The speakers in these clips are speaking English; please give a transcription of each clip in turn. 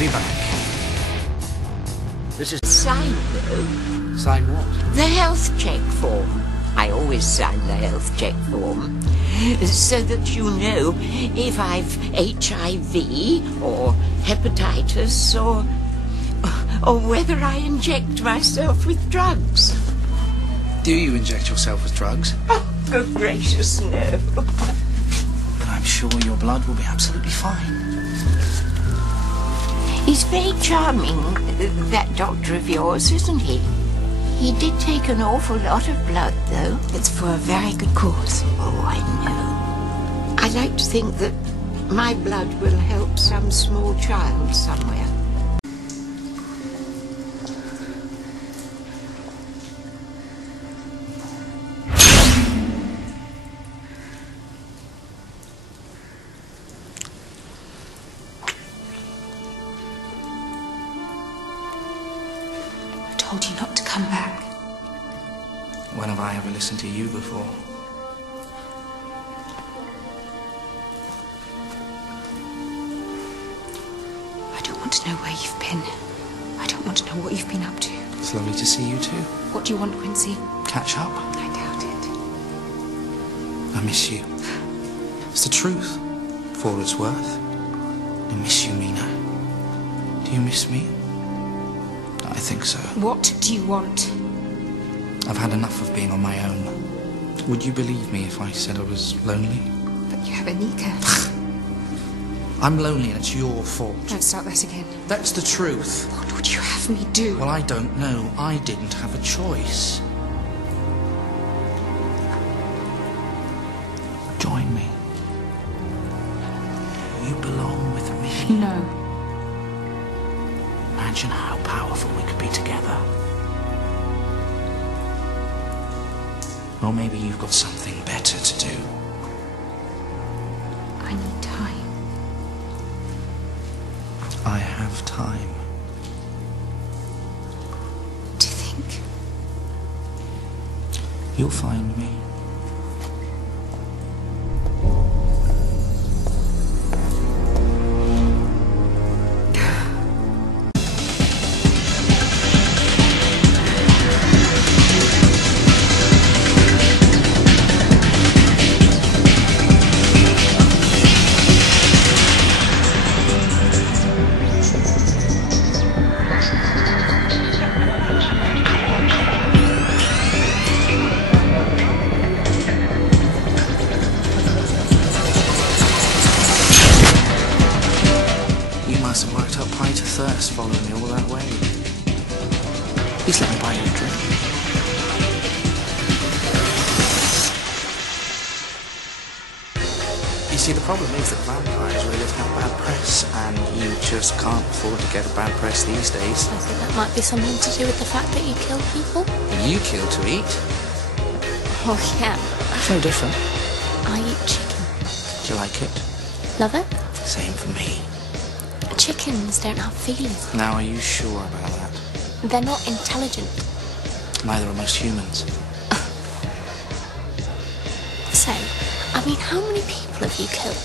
be back. This is... Sign, though. Sign what? The health check form. I always sign the health check form. So that you know if I've HIV or hepatitis or whether I inject myself with drugs. Do you inject yourself with drugs? Oh, good gracious, no. But I'm sure your blood will be absolutely fine. He's very charming, that doctor of yours, isn't he? He did take an awful lot of blood, though. It's for a very good cause. Oh, I know. I like to think that my blood will help some small child somewhere. I told you not to come back. When have I ever listened to you before? I don't want to know where you've been. I don't want to know what you've been up to. It's lovely to see you too. What do you want, Quincey? Catch up. I doubt it. I miss you. It's the truth, for all it's worth. I miss you, Mina. Do you miss me? I think so. What do you want? I've had enough of being on my own. Would you believe me if I said I was lonely? But you have Anika. I'm lonely and it's your fault. Don't start that again. That's the truth. What would you have me do? Well, I don't know. I didn't have a choice. Join me. You belong with me. No. Imagine how powerful we could be together. Or maybe you've got something better to do. I need time. I have time. To think. You'll find me. Must have worked up quite a thirst following me all that way. Please let me buy you a drink. You see, the problem is that vampires really have bad press, and you just can't afford to get a bad press these days. I think that might be something to do with the fact that you kill people. You kill to eat. Oh, yeah. That's no different. I eat chicken. Do you like it? Love it? Same for me. Chickens don't have feelings. Now, are you sure about that? They're not intelligent. Neither are most humans. So, I mean, how many people have you killed?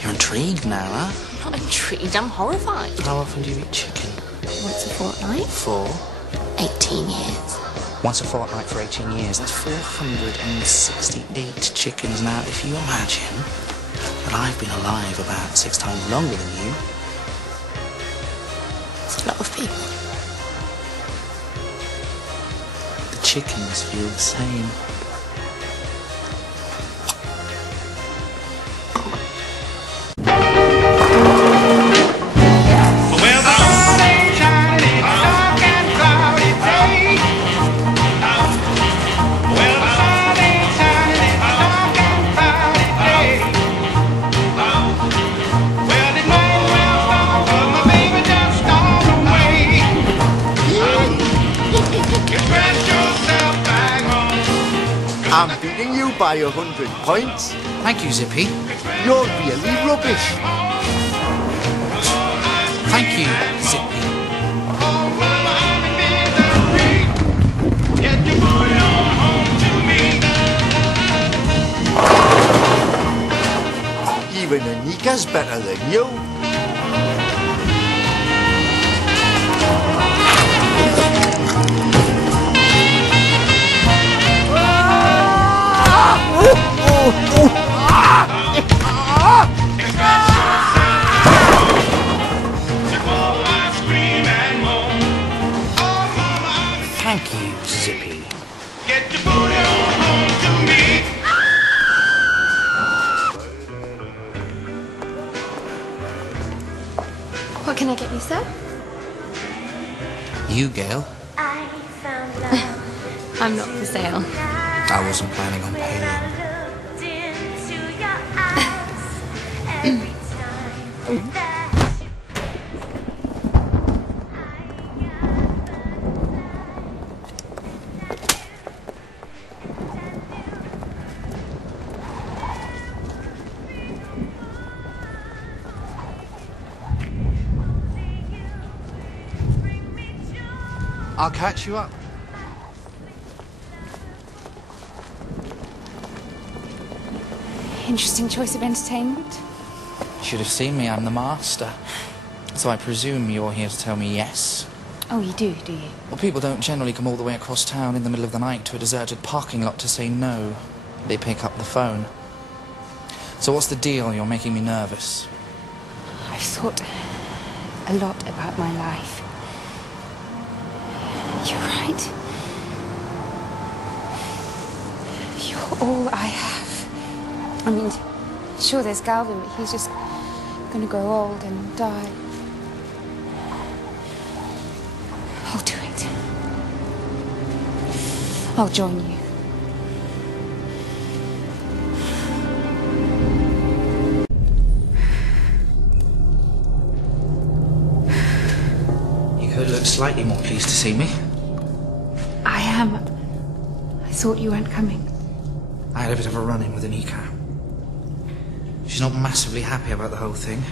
You're intrigued now, huh? I'm not intrigued, I'm horrified. How often do you eat chicken? Once a fortnight. For? 18 years. Once a fortnight for 18 years. That's 468 chickens. Now, if you imagine that I've been alive about 6 times longer than you. It's a lot of people. The chickens feel the same. I'm beating you by 100 points. Thank you, Zippy. You're really rubbish. Thank you, Zippy. Even Anika's better than you. Thank you, Zippy. Get your booty on home to me. What can I get you, sir? You, Gail? I'm not for sale. I wasn't planning on paying. I'll catch you up. Interesting choice of entertainment. You should have seen me, I'm the master. So I presume you're here to tell me yes? Oh, you do you? Well, people don't generally come all the way across town in the middle of the night to a deserted parking lot to say no. They pick up the phone. So what's the deal? You're making me nervous. I've thought a lot about my life. You're right. You're all I have. I mean, sure, there's Galvin, but he's just going to grow old and die. I'll do it. I'll join you. You could look slightly more pleased to see me. I am. I thought you weren't coming. I had a bit of a run-in with Anika. She's not massively happy about the whole thing.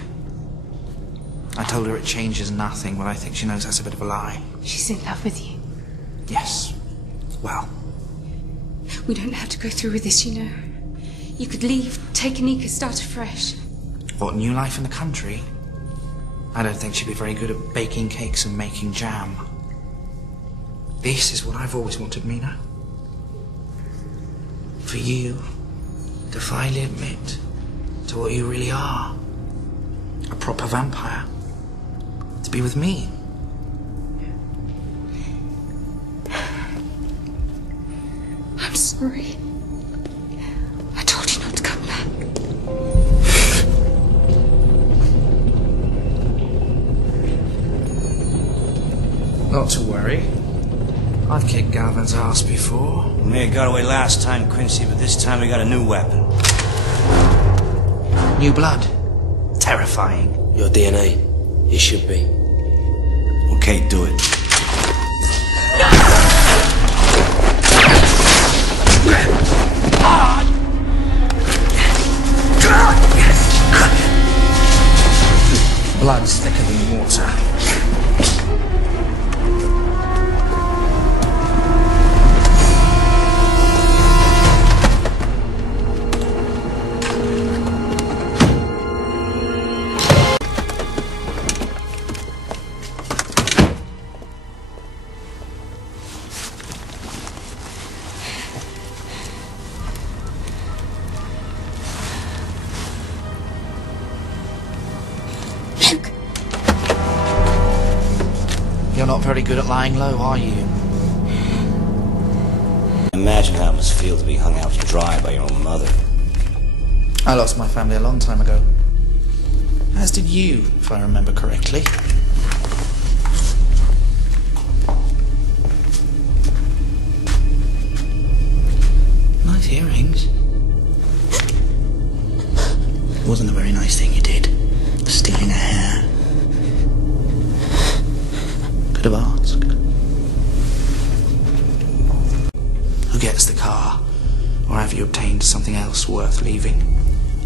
I told her it changes nothing, but I think she knows that's a bit of a lie. She's in love with you. Yes. Well. We don't have to go through with this, you know. You could leave, take Anika, start afresh. What, new life in the country? I don't think she'd be very good at baking cakes and making jam. This is what I've always wanted, Mina. For you to finally admit to what you really are. A proper vampire. To be with me. I'm sorry. I told you not to come back. Not to worry. I've kicked Galvin's ass before. We may have got away last time, Quincey, but this time we got a new weapon. New blood. Terrifying. Your DNA. It should be. Okay, do it. Blood's thicker than water. You're not very good at lying low, are you? Imagine how it must feel to be hung out to dry by your own mother. I lost my family a long time ago. As did you, if I remember correctly. Nice earrings. It wasn't a very nice thing you did. Stealing a hair. Could have asked. Who gets the car? Or have you obtained something else worth leaving?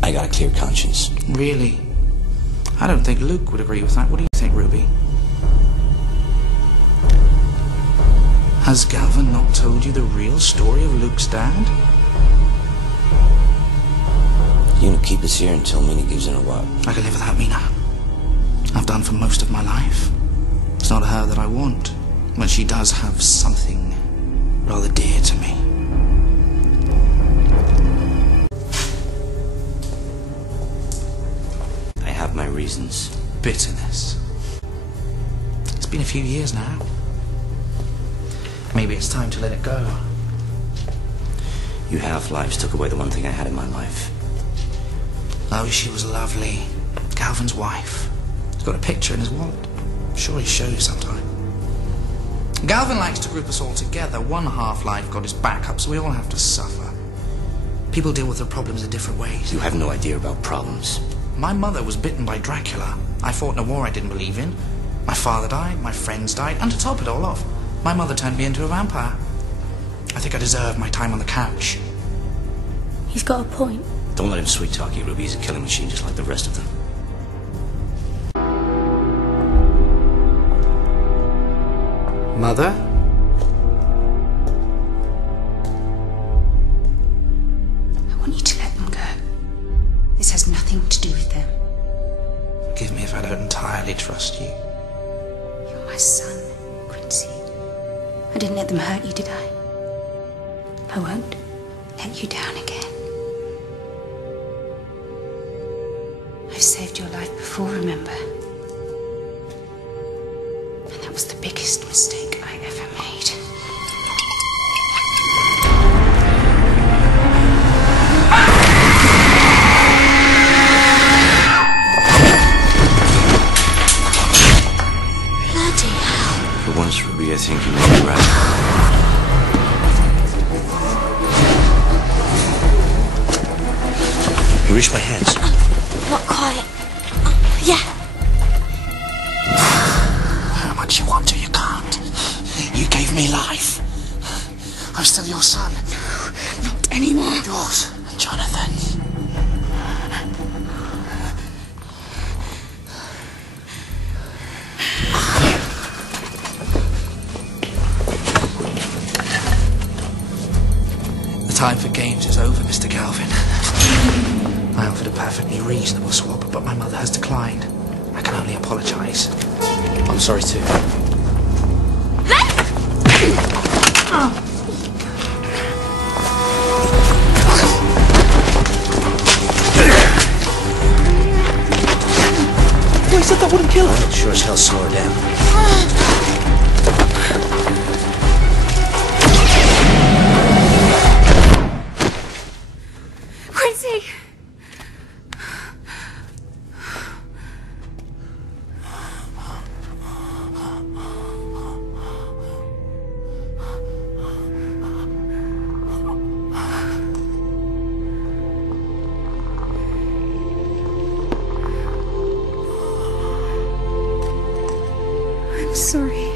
I got a clear conscience. Really? I don't think Luke would agree with that. What do you think, Ruby? Has Galvin not told you the real story of Luke's dad? You gonna keep us here until Mina gives in or what? I can live without Mina. I've done for most of my life. It's not her that I want, but she does have something rather dear to me. I have my reasons. Bitterness. It's been a few years now. Maybe it's time to let it go. You half-lives took away the one thing I had in my life. Oh, she was lovely. Galvin's wife. He's got a picture in his wallet. I'm sure he'll show you sometime. Galvin likes to group us all together. One half-life got his back up, so we all have to suffer. People deal with their problems in different ways. You have no idea about problems. My mother was bitten by Dracula. I fought in a war I didn't believe in. My father died, my friends died, and to top it all off, my mother turned me into a vampire. I think I deserve my time on the couch. He's got a point. Don't let him sweet-talk you, Ruby. He's a killing machine just like the rest of them. Mother? I want you to let them go. This has nothing to do with them. Forgive me if I don't entirely trust you. You're my son, Quincy. I didn't let them hurt you, did I? I won't let you down again. I've saved your life before, remember? And that was the biggest mistake I ever made. Bloody hell. For once, Ruby, I think you may be right. You reached my hands. Not quite. Yeah. How much you want to, you can't. You gave me life. I'm still your son. Not anymore. Yours, Jonathan. The time for games is over, Mr. Galvin. I offered a perfectly reasonable swap, but my mother has declined. I can only apologize. I'm sorry too. Well, he said that wouldn't kill her. Well, sure as hell slow her down. Quincy! I'm sorry.